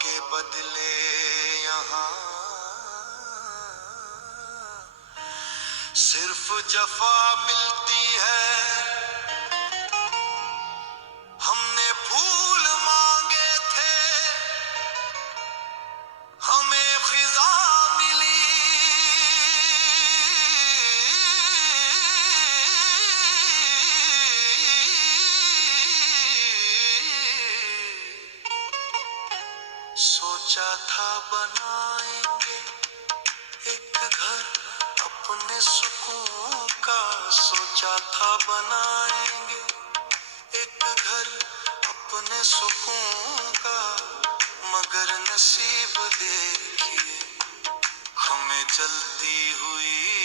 کے بدلے یہاں صرف جفا ملتی ہے. ہم نے پھول مانگے تھے ہمیں خزاں ملی. سوچا تھا بنائیں گے ایک گھر اپنے سکون کا. سوچا تھا بنائیں گے ایک گھر اپنے سکون کا. مگر نصیب دیکھیے ہمیں جلتی ہوئی